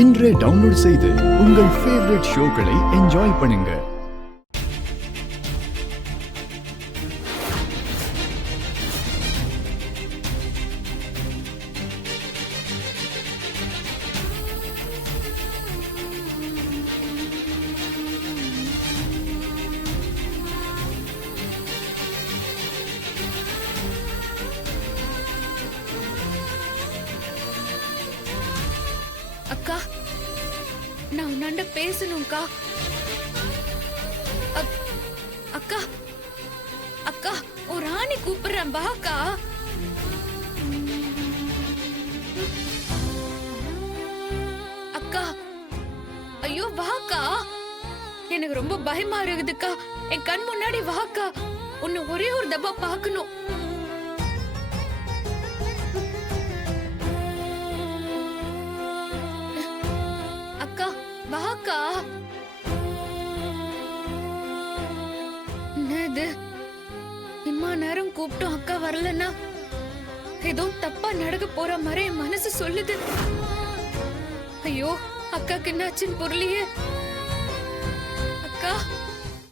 இன்றே டவுன்லோட் செய்து உங்கள் ஃபேவரட் ஷோக்களை என்ஜாய் பண்ணுங்க. அக்கா, நான் உன்னாண்ட பேசணும்க்கா. அக்கா அக்கா, ஒரு ராணி கூப்பிடுறேன், பாக்கா. அக்கா, ஐயோ வாக்கா, எனக்கு ரொம்ப பயமா இருக்குதுக்கா. என் கண் முன்னாடி வாக்கா, உன்னை ஒரே ஒரு தப்பா பாக்கணும். அக்கா வாக்கா. என்னது, இம்மா நேரம் கூப்பிட்டோம் அக்கா வரலன்னா ஏதோ தப்பா நடக்க போற மாதிரி என் மனசு சொல்லுது. ஐயோ, அக்காக்கு என்னாச்சுன்னு புரியலையே. அக்கா